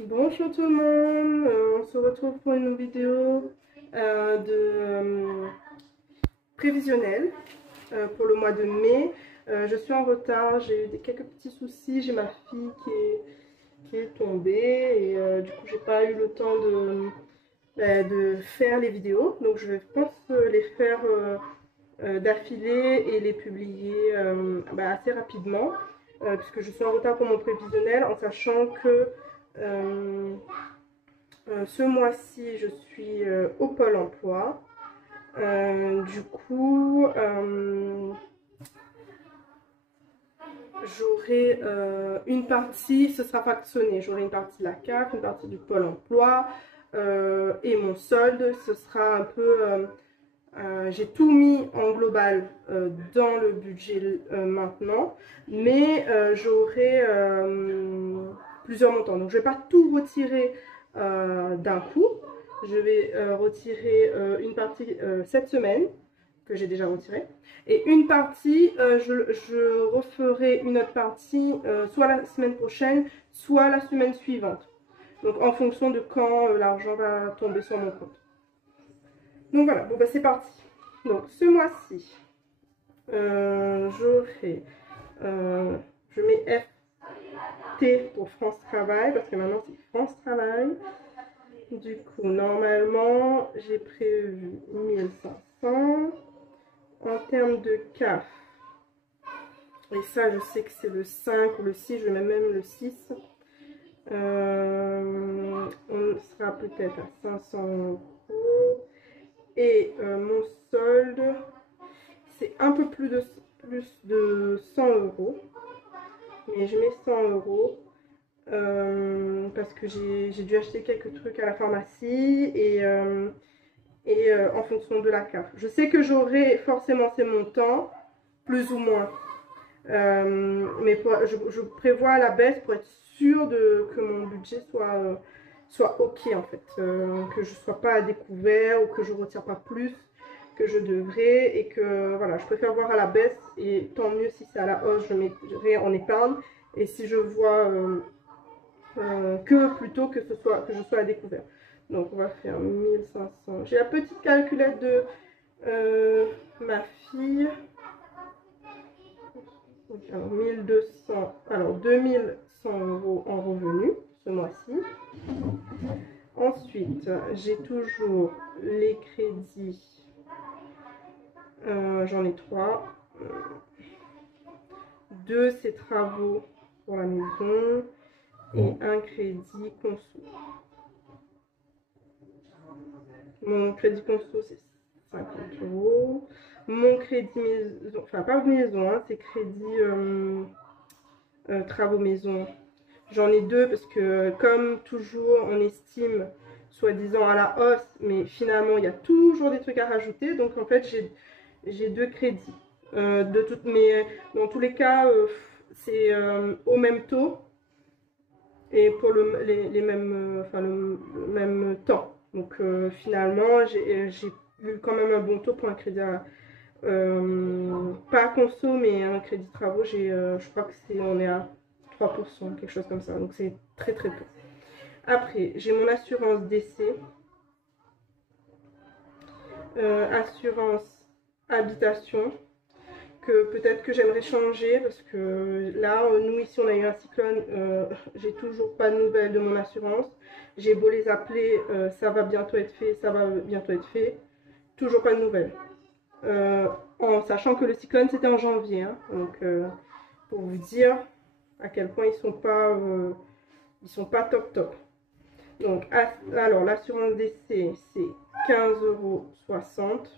Bonjour tout le monde, on se retrouve pour une vidéo prévisionnelle pour le mois de mai. Je suis en retard, j'ai eu quelques petits soucis, j'ai ma fille qui est tombée et du coup j'ai pas eu le temps de faire les vidéos. Donc je pense les faire d'affilée et les publier assez rapidement puisque je suis en retard pour mon prévisionnel, en sachant que ce mois-ci je suis au Pôle emploi. Du coup j'aurai une partie, ce sera fractionné, j'aurai une partie de la CAF, une partie du Pôle emploi et mon solde, ce sera un peu j'ai tout mis en global dans le budget maintenant, mais j'aurai plusieurs montants. Donc je ne vais pas tout retirer d'un coup. Je vais retirer une partie cette semaine, que j'ai déjà retirée. Et une partie, je referai une autre partie soit la semaine prochaine, soit la semaine suivante. Donc en fonction de quand l'argent va tomber sur mon compte. Donc voilà, bon bah c'est parti. Donc ce mois-ci, j'aurai, je mets FT pour France Travail, parce que maintenant c'est France Travail. Du coup, normalement, j'ai prévu 1500. En termes de CAF, et ça je sais que c'est le 5 ou le 6, je mets même le 6. On sera peut-être à 500 €. Et mon solde, c'est un peu plus de 100 €. Mais je mets 100 € parce que j'ai dû acheter quelques trucs à la pharmacie et en fonction de la CAF. Je sais que j'aurai forcément ces montants, plus ou moins. Mais je prévois la baisse pour être sûre que mon budget soit ok en fait. Que je ne sois pas à découvert ou que je ne retire pas plus que je devrais. Et que voilà, je préfère voir à la baisse. Et tant mieux si c'est à la hausse, je mettrai en épargne. Et si je vois plutôt que je sois à découvert. Donc on va faire 1500. J'ai la petite calculette de ma fille. Donc, alors 1200, alors 2100 € en revenus ce mois-ci. Ensuite, j'ai toujours les crédits. J'en ai 3. 2 c'est travaux pour la maison et un crédit conso. Mon crédit conso c'est 50 €. Mon crédit maison, enfin pas maison, hein, c'est crédit travaux maison. J'en ai 2 parce que comme toujours on estime soi-disant à la hausse, mais finalement il y a toujours des trucs à rajouter. Donc en fait j'ai 2 crédits. Dans tous les cas c'est au même taux et pour les mêmes, le même temps. Donc finalement j'ai eu quand même un bon taux pour un crédit pas conso mais un crédit travaux. Je crois que on est à 3%, quelque chose comme ça, donc c'est très très peu. Après j'ai mon assurance décès, assurance habitation, que peut-être que j'aimerais changer parce que là nous ici on a eu un cyclone, j'ai toujours pas de nouvelles de mon assurance. J'ai beau les appeler, ça va bientôt être fait, ça va bientôt être fait, toujours pas de nouvelles. En sachant que le cyclone c'était en janvier, hein. Donc pour vous dire à quel point ils sont pas top. Donc alors l'assurance décès c'est 15,60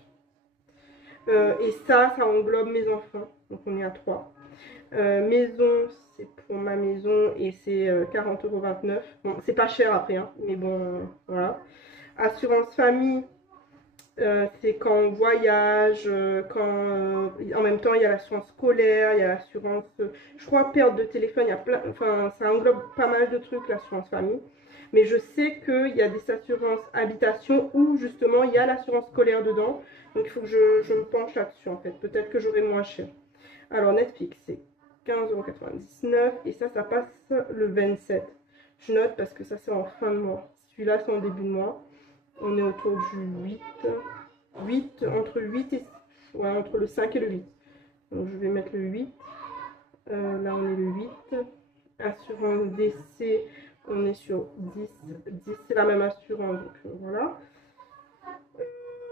€. Et ça englobe mes enfants, donc on est à 3. Maison, c'est pour ma maison et c'est 40,29 €. Bon, c'est pas cher après, hein, mais bon, voilà. Assurance famille, c'est quand on voyage, en même temps il y a l'assurance scolaire, il y a l'assurance, je crois, perte de téléphone, il y a plein, enfin ça englobe pas mal de trucs l'assurance famille. Mais je sais qu'il y a des assurances habitation où justement il y a l'assurance scolaire dedans. Donc il faut que je me penche là-dessus en fait. Peut-être que j'aurai moins cher. Alors Netflix, c'est 15,99 € et ça passe le 27. Je note parce que ça, c'est en fin de mois. Celui-là, c'est en début de mois. On est autour du 8, entre 8 et... Ouais, entre le 5 et le 8. Donc, je vais mettre le 8. Là, on est le 8. Assurance décès, on est sur 10. 10, c'est la même assurance, donc voilà.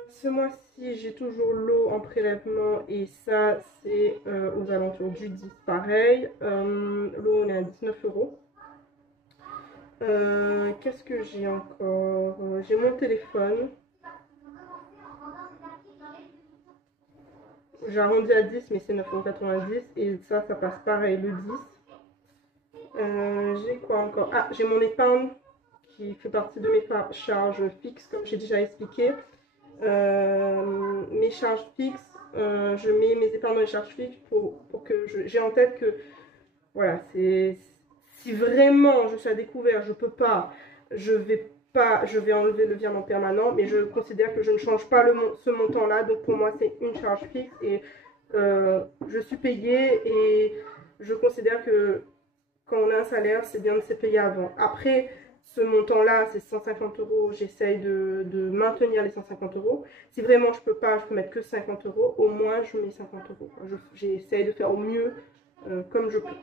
Ce mois-ci, j'ai toujours l'eau en prélèvement et ça, c'est aux alentours du 10, pareil. L'eau, on est à 19 €. Qu'est-ce que j'ai encore? J'ai mon téléphone. J'arrondis à 10, mais c'est 9,90 € et ça passe pareil le 10. J'ai quoi encore? Ah, j'ai mon épargne qui fait partie de mes charges fixes, comme j'ai déjà expliqué. Mes charges fixes, je mets mes épargnes dans les charges fixes pour que j'ai en tête que, voilà, si vraiment je suis à découvert, je peux pas, je vais enlever le virement permanent, mais je considère que je ne change pas ce montant-là, donc pour moi c'est une charge fixe et je suis payée et je considère que quand on a un salaire, c'est bien de se payer avant. Après, ce montant-là, c'est 150 €. J'essaye de maintenir les 150 €. Si vraiment je peux pas, je peux mettre que 50 €. Au moins, je mets 50 €. J'essaye de faire au mieux comme je peux.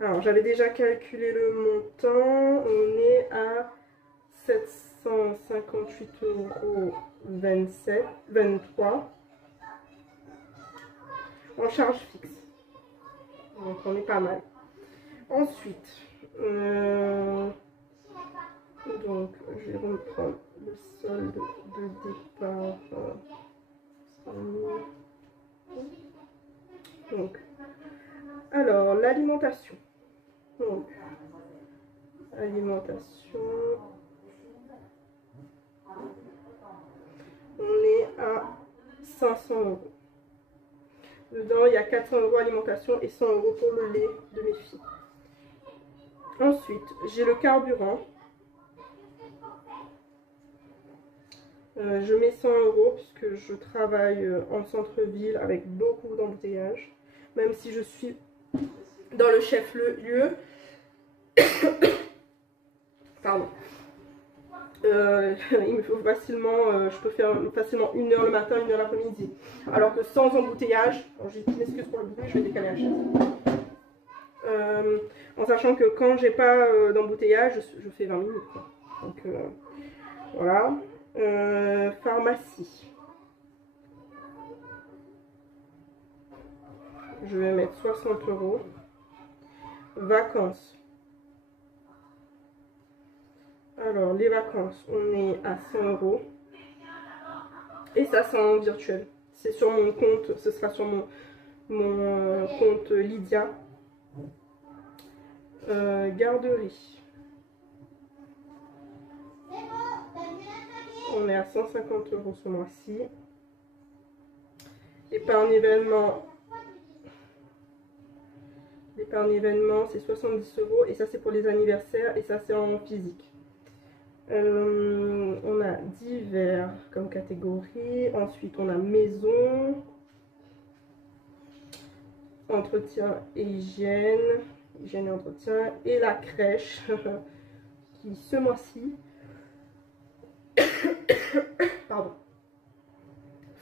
Alors, j'avais déjà calculé le montant. On est à 758,23 € en charge fixe. Donc, on est pas mal. Ensuite, donc je vais reprendre le solde de départ. Donc, alors l'alimentation. Donc, alimentation. On est à 500 €. Dedans, il y a 400 € alimentation et 100 € pour le lait de mes filles. Ensuite, j'ai le carburant. Je mets 100 € puisque je travaille en centre-ville avec beaucoup d'embouteillages. Même si je suis dans le chef-lieu. Pardon. Il me faut facilement, je peux faire facilement 1 heure le matin, 1 heure l'après-midi. Alors que sans embouteillage, je m'excuse pour le bruit, je vais décaler la chaise. En sachant que quand j'ai pas d'embouteillage, je fais 20 minutes. Quoi. Donc voilà. Pharmacie. Je vais mettre 60 €. Vacances. Alors, les vacances, on est à 100 €. Et ça, c'est en virtuel. C'est sur mon compte, ce sera sur mon compte Lydia. Garderie. On est à 150 € ce mois-ci. Épargne événement. L'épargne événement, c'est 70 €. Et ça, c'est pour les anniversaires. Et ça, c'est en physique. On a divers comme catégorie. Ensuite, on a maison, entretien et hygiène. Hygiène et entretien. Et la crèche, qui ce mois-ci, pardon,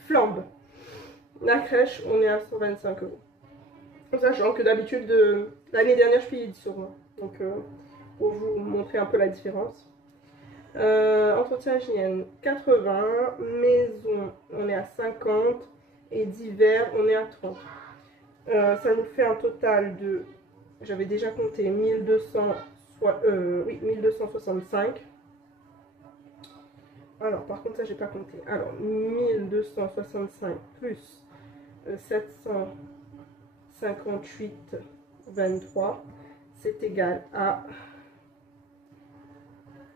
flambe. La crèche, on est à 125 €. En sachant que d'habitude, l'année dernière, je payais 10 €. Donc, pour vous montrer un peu la différence. Entretien hygiène 80, maison on est à 50 et divers on est à 30. Ça nous fait un total de, j'avais déjà compté, 1265. Alors par contre ça j'ai pas compté. Alors 1265 plus 758,23 c'est égal à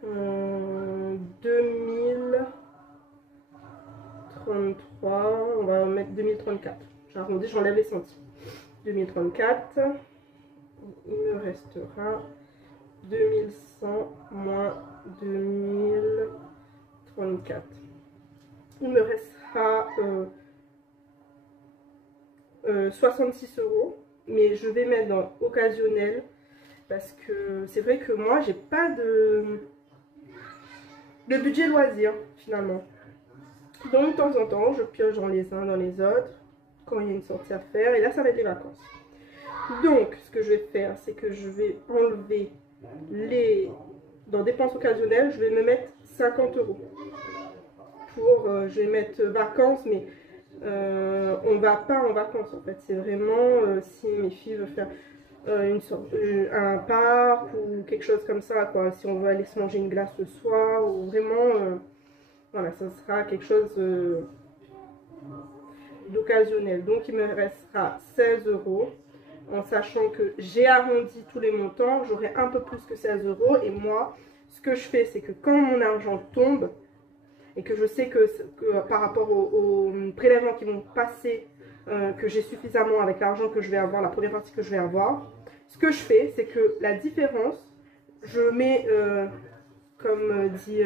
2033, on va mettre 2034. J'arrondis, j'enlève les centimes. 2034, il me restera 2100 moins 2034. Il me restera 66 €. Mais je vais mettre dans occasionnel parce que c'est vrai que moi j'ai pas de budget loisir finalement. Donc de temps en temps je pioche dans les uns dans les autres quand il y a une sortie à faire, et là ça va être les vacances. Donc ce que je vais faire, c'est que je vais enlever dans dépenses occasionnelles, je vais me mettre 50 € pour je vais mettre vacances, mais on va pas en vacances en fait, c'est vraiment si mes filles veulent faire un parc ou quelque chose comme ça, quoi. Si on veut aller se manger une glace le soir, ou vraiment voilà, ça sera quelque chose d'occasionnel. Donc il me restera 16 € en sachant que j'ai arrondi tous les montants, j'aurai un peu plus que 16 € et moi ce que je fais, c'est que quand mon argent tombe et que je sais que par rapport aux prélèvements qui vont passer, que j'ai suffisamment avec l'argent que je vais avoir, la première partie que je vais avoir, ce que je fais, c'est que la différence, je mets, comme dit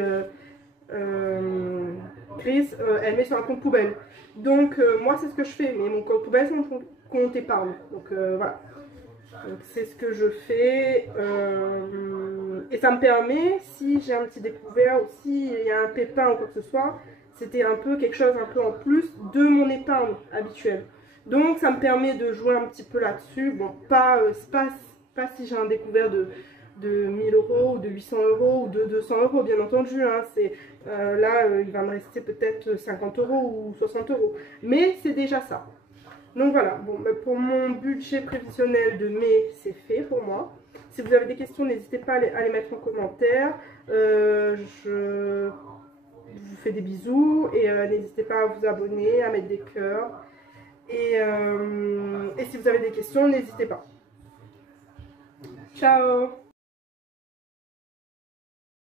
Chris, elle met sur un compte poubelle. Donc moi c'est ce que je fais, mais mon compte poubelle c'est mon compte épargne. Donc voilà. C'est ce que je fais et ça me permet, si j'ai un petit découvert ou s'il y a un pépin ou quoi que ce soit, c'était un peu quelque chose un peu en plus de mon épargne habituelle. Donc ça me permet de jouer un petit peu là-dessus. Bon, pas si j'ai un découvert de 1000 € ou de 800 € ou de 200 € bien entendu, hein, là il va me rester peut-être 50 € ou 60 €, mais c'est déjà ça. Donc voilà, bon, pour mon budget prévisionnel de mai, c'est fait pour moi. Si vous avez des questions, n'hésitez pas à les mettre en commentaire. Je vous fais des bisous et n'hésitez pas à vous abonner, à mettre des cœurs. Et si vous avez des questions, n'hésitez pas. Ciao!